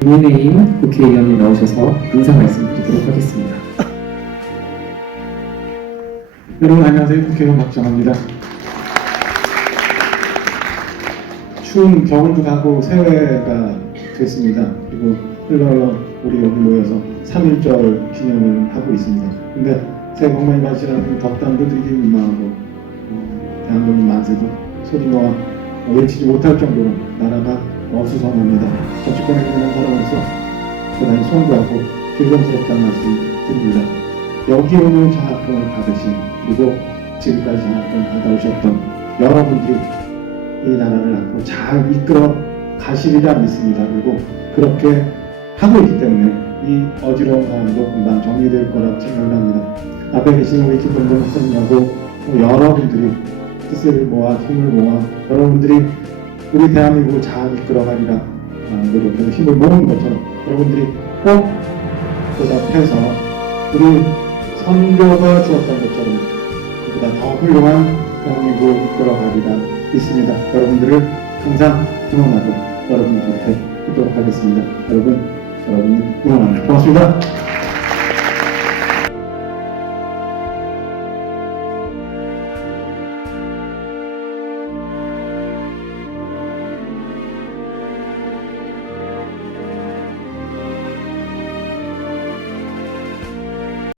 국민의힘 국회의원이 나오셔서 인사 말씀드리도록 하겠습니다. 여러분 안녕하세요. 국회의원 박정합니다. 추운 겨울도 가고 새해가 됐습니다. 그리고 흘러흘러 우리 여기 모여서 3.1절 기념을 하고 있습니다. 근데 새해 복 많이 받으시라고 덕담도 드리기 민망하고 어, 대한민국 만세도 소리 놓아 외치지 못할 정도로 나라가 어수선합니다. 정치권에 있는 사람으로서 대단히 송구하고 죄송스럽다는 말씀 드립니다. 여기 오는 장학금을 받으신 그리고 지금까지 장학금을 받아오셨던 여러분들이 이 나라를 앞으로 잘 이끌어 가시리라 믿습니다. 그리고 그렇게 하고 있기 때문에 이 어지러운 상황도 금방 정리될 거라고 생각을 합니다. 앞에 계신 우리 김동정 선생님하고 또 여러분들이 뜻을 모아 힘을 모아 여러분들이 우리 대한민국을 잘 이끌어가리라 아, 노력해서 힘을 모은 것처럼 여러분들이 꼭 보답해서 우리 선조가 주었던 것처럼 그보다 더 훌륭한 대한민국을 이끌어가리라 믿습니다. 여러분들을 항상 응원하고 여러분 곁에 있도록 하겠습니다. 여러분, 여러분을 응원합니다. 고맙습니다.